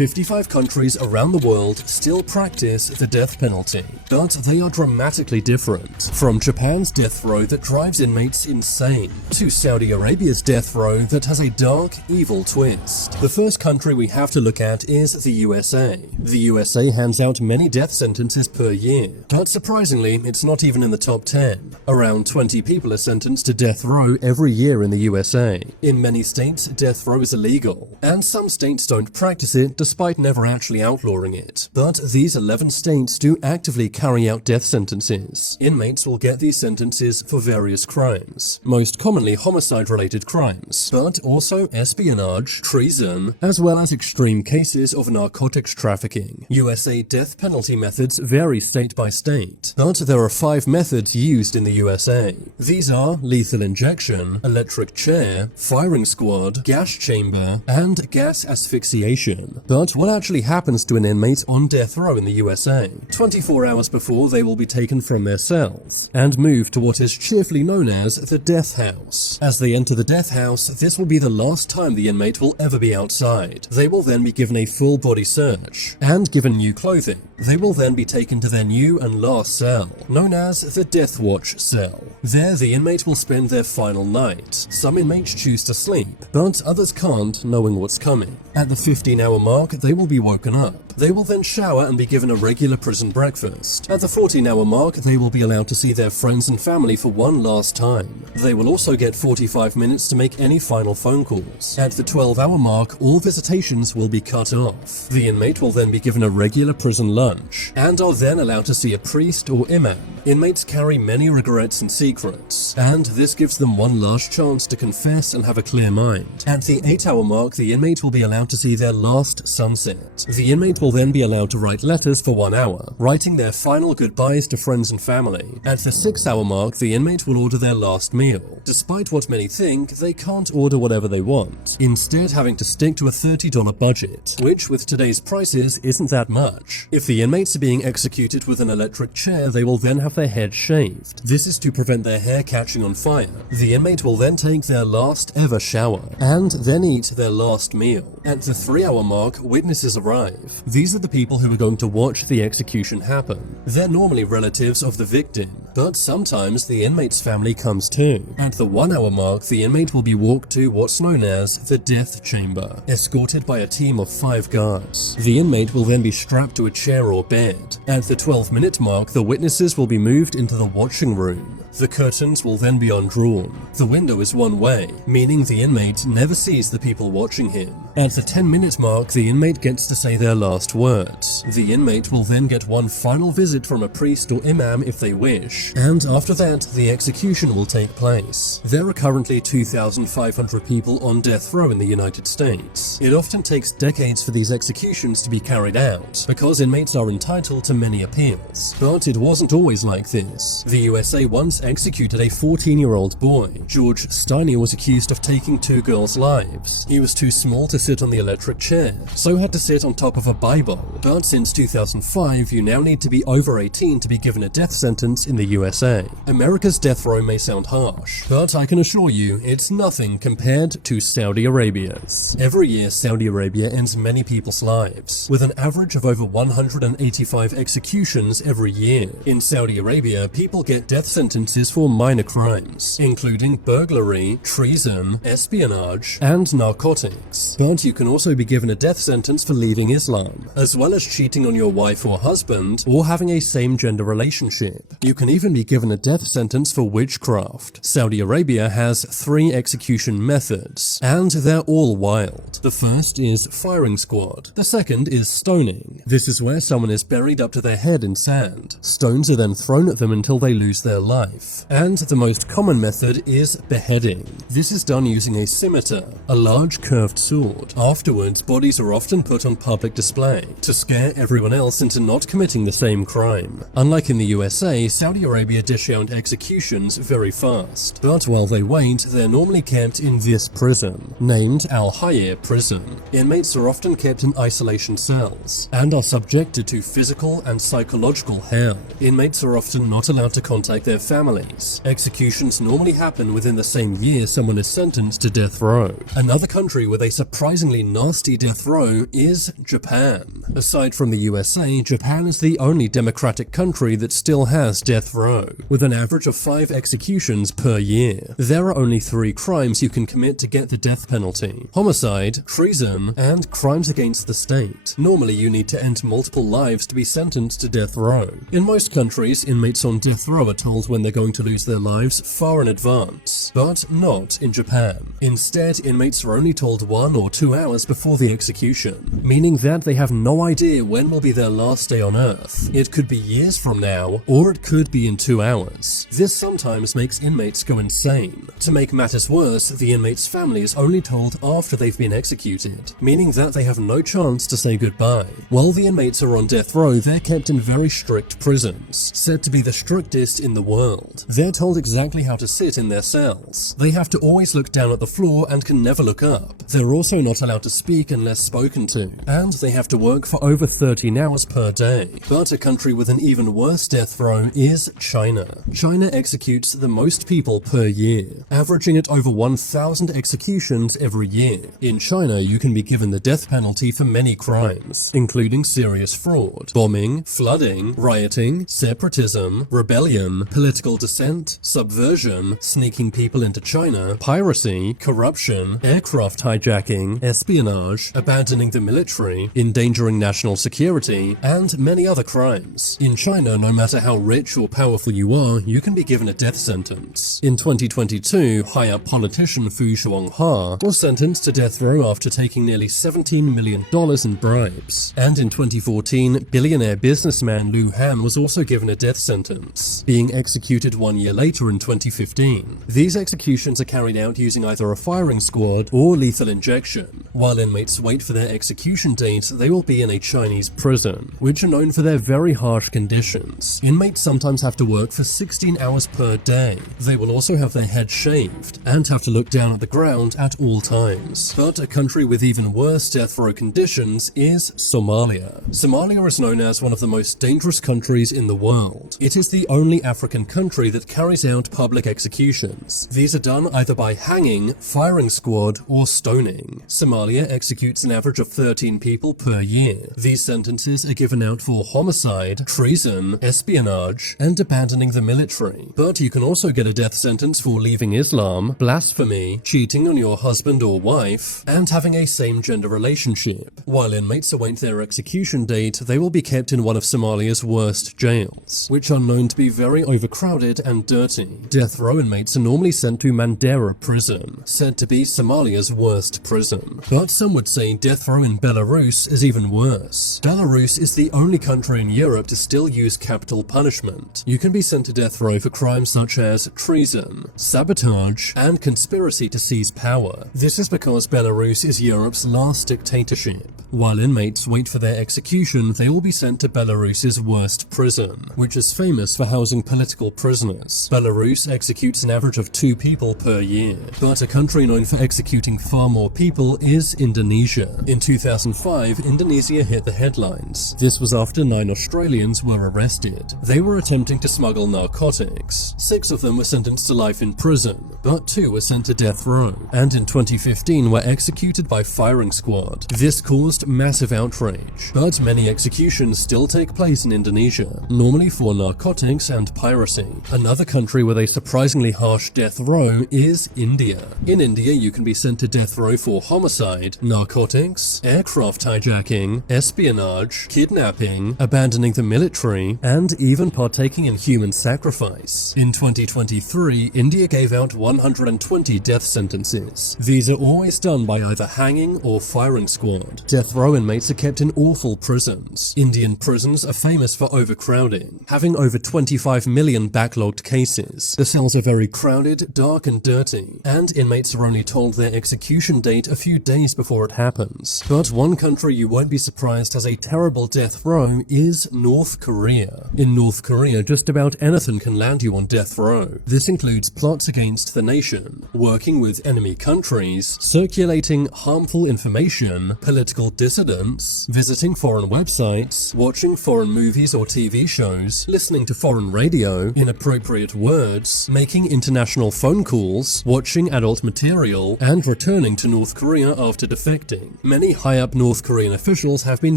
55 countries around the world still practice the death penalty, but they are dramatically different. From Japan's death row that drives inmates insane, to Saudi Arabia's death row that has a dark, evil twist. The first country we have to look at is the USA. The USA hands out many death sentences per year, but surprisingly, it's not even in the top 10. Around 20 people are sentenced to death row every year in the USA. In many states, death row is illegal, and some states don't practice it despite never actually outlawing it. But these 11 states do actively carry out death sentences. Inmates will get these sentences for various crimes, most commonly homicide-related crimes, but also espionage, treason, as well as extreme cases of narcotics trafficking. USA death penalty methods vary state by state, but there are 5 methods used in the USA. These are lethal injection, electric chair, firing squad, gas chamber, and gas asphyxiation. But what actually happens to an inmate on death row in the USA? 24 hours before, they will be taken from their cells and moved to what is cheerfully known as the death house. As they enter the death house, this will be the last time the inmate will ever be outside. They will then be given a full body search and given new clothing. They will then be taken to their new and last cell, known as the Death Watch cell. There, the inmate will spend their final night. Some inmates choose to sleep, but others can't, knowing what's coming. At the 15-hour mark, they will be woken up. They will then shower and be given a regular prison breakfast. At the 14-hour mark, they will be allowed to see their friends and family for one last time. They will also get 45 minutes to make any final phone calls. At the 12-hour mark, all visitations will be cut off. The inmate will then be given a regular prison lunch, and are then allowed to see a priest or imam. Inmates carry many regrets and secrets, and this gives them one last chance to confess and have a clear mind. At the 8-hour mark, the inmate will be allowed to see their last sunset. The inmate will then be allowed to write letters for 1 hour, writing their final goodbyes to friends and family. At the 6-hour mark, the inmate will order their last meal. Despite what many think, they can't order whatever they want, instead having to stick to a $30 budget, which with today's prices isn't that much. If the inmates are being executed with an electric chair, they will then have their head shaved. This is to prevent their hair catching on fire. The inmate will then take their last ever shower, and then eat their last meal. At the 3-hour mark, witnesses arrive. These are the people who are going to watch the execution happen. They're normally relatives of the victim, but sometimes the inmate's family comes too. At the 1-hour mark, the inmate will be walked to what's known as the death chamber, escorted by a team of 5 guards. The inmate will then be strapped to a chair or bed. At the 12-minute mark, the witnesses will be moved into the watching room. The curtains will then be undrawn. The window is one way, meaning the inmate never sees the people watching him. At the 10-minute mark, the inmate gets to say their last words. The inmate will then get one final visit from a priest or imam if they wish, and after that, the execution will take place. There are currently 2,500 people on death row in the United States. It often takes decades for these executions to be carried out, because inmates are entitled to many appeals. But it wasn't always like this. The USA once executed a 14-year-old boy. George Steiner was accused of taking 2 girls' lives. He was too small to sit on the electric chair, so had to sit on top of a Bible. But since 2005, you now need to be over 18 to be given a death sentence in the USA. America's death row may sound harsh, but I can assure you it's nothing compared to Saudi Arabia's. Every year, Saudi Arabia ends many people's lives, with an average of over 185 executions every year. In Saudi Arabia, people get death sentences for minor crimes, including burglary, treason, espionage, and narcotics. But you can also be given a death sentence for leaving Islam, as well as cheating on your wife or husband, or having a same-gender relationship. You can even be given a death sentence for witchcraft. Saudi Arabia has 3 execution methods, and they're all wild. The first is firing squad. The second is stoning. This is where someone is buried up to their head in sand. Stones are then thrown at them until they lose their life. And the most common method is beheading. This is done using a scimitar, a large curved sword. Afterwards, bodies are often put on public display to scare everyone else into not committing the same crime. Unlike in the USA, Saudi Arabia dish out executions very fast. But while they wait, they're normally kept in this prison, named Al Hayr Prison. Inmates are often kept in isolation cells, and are subjected to physical and psychological hell. Inmates are often not allowed to contact their family families. Executions normally happen within the same year someone is sentenced to death row. Another country with a surprisingly nasty death row is Japan. Aside from the USA, Japan is the only democratic country that still has death row, with an average of 5 executions per year. There are only 3 crimes you can commit to get the death penalty: homicide, treason, and crimes against the state. Normally you need to end multiple lives to be sentenced to death row. In most countries, inmates on death row are told when they're going to lose their lives far in advance, but not in Japan. Instead, inmates are only told 1 or 2 hours before the execution, meaning that they have no idea when will be their last day on Earth. It could be years from now, or it could be in 2 hours. This sometimes makes inmates go insane. To make matters worse, the inmate's family is only told after they've been executed, meaning that they have no chance to say goodbye. While the inmates are on death row, they're kept in very strict prisons, said to be the strictest in the world. They're told exactly how to sit in their cells. They have to always look down at the floor and can never look up. They're also not allowed to speak unless spoken to, and they have to work for over 13 hours per day. But a country with an even worse death row is China. China executes the most people per year, averaging at over 1,000 executions every year. In China, you can be given the death penalty for many crimes, including serious fraud, bombing, flooding, rioting, separatism, rebellion, political dissent, subversion, sneaking people into China, piracy, corruption, aircraft hijacking, espionage, abandoning the military, endangering national security, and many other crimes. In China, no matter how rich or powerful you are, you can be given a death sentence. In 2022, high-up politician Fu Zhuangha was sentenced to death row after taking nearly $17 million in bribes. And in 2014, billionaire businessman Liu Han was also given a death sentence, being executed 1 year later in 2015. These executions are carried out using either a firing squad or lethal injection. While inmates wait for their execution date, they will be in a Chinese prison, which are known for their very harsh conditions. Inmates sometimes have to work for 16 hours per day. They will also have their head shaved and have to look down at the ground at all times. But a country with even worse death row conditions is Somalia. Somalia is known as one of the most dangerous countries in the world. It is the only African country that carries out public executions. These are done either by hanging, firing squad, or stoning. Somalia executes an average of 13 people per year. These sentences are given out for homicide, treason, espionage, and abandoning the military. But you can also get a death sentence for leaving Islam, blasphemy, cheating on your husband or wife, and having a same-gender relationship. While inmates await their execution date, they will be kept in one of Somalia's worst jails, which are known to be very overcrowded and dirty. Death row inmates are normally sent to Mandera prison, said to be Somalia's worst prison. But some would say death row in Belarus is even worse. Belarus is the only country in Europe to still use capital punishment. You can be sent to death row for crimes such as treason, sabotage, and conspiracy to seize power. This is because Belarus is Europe's last dictatorship. While inmates wait for their execution, they will be sent to Belarus's worst prison, which is famous for housing political prisoners. Belarus executes an average of 2 people per year, but a country known for executing far more people is Indonesia. In 2005, Indonesia hit the headlines. This was after 9 Australians were arrested. They were attempting to smuggle narcotics. 6 of them were sentenced to life in prison, but 2 were sent to death row, and in 2015 were executed by firing squad. This caused massive outrage, but many executions still take place in Indonesia, normally for narcotics and piracy. Another country with a surprisingly harsh death row is India. In India, you can be sent to death row for homicide, narcotics, aircraft hijacking, espionage, kidnapping, abandoning the military, and even partaking in human sacrifice. In 2023, India gave out 120 death sentences. These are always done by either hanging or firing squad. Death row inmates are kept in awful prisons. Indian prisons are famous for overcrowding, having over 25 million backlogged cases. The cells are very crowded, dark, and dirty, and inmates are only told their execution date a few days before it happens. But one country you won't be surprised has a terrible death row is North Korea. In North Korea, just about anything can land you on death row. This includes plots against the nation, working with enemy countries, circulating harmful information, political dissidents, visiting foreign websites, watching foreign movies or TV shows, listening to foreign radio, inappropriate words, making international phone calls, watching adult material, and returning to North Korea after defecting. Many high-up North Korean officials have been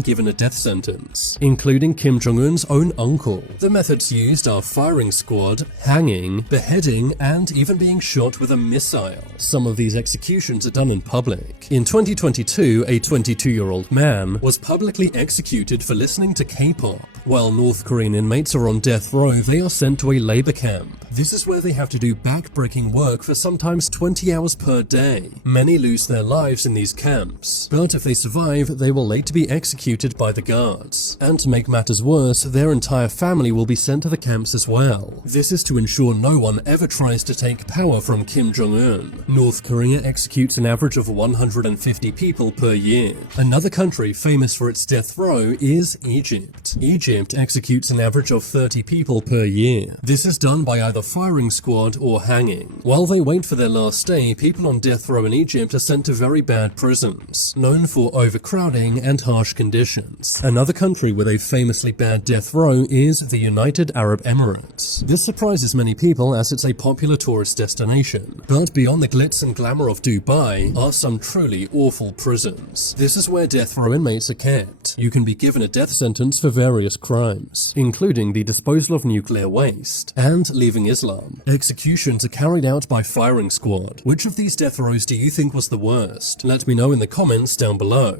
given a death sentence, including Kim Jong-un's own uncle. The methods used are firing squad, hanging, beheading, and even being shot with a missile. Some of these executions are done in public. In 2022, a 22-year-old man was publicly executed for listening to K-pop. While North Korean inmates are on death row, they are sent to a labor camp. This is where they have to do back-breaking work for sometimes 20 hours per day. Many lose their lives in these camps, but if they survive, they will later be executed by the guards. And to make matters worse, their entire family will be sent to the camps as well. This is to ensure no one ever tries to take power from Kim Jong-un. North Korea executes an average of 150 people per year. Another country famous for its death row is Egypt. Egypt executes an average of 30 people per year. This is done by either firing squad or hanging. While they wait for their last day, people on death row in Egypt are sent to very bad prisons, known for overcrowding and harsh conditions. Another country with a famously bad death row is the United Arab Emirates. This surprises many people as it's a popular tourist destination, but beyond the glitz and glamour of Dubai are some truly awful prisons. This is where death row inmates are kept. You can be given a death sentence for various crimes, including the disposal of nuclear waste and leaving Islam. Executions are carried out by firing squad. Which of these death rows do you think was the worst? Let me know in the comments down below.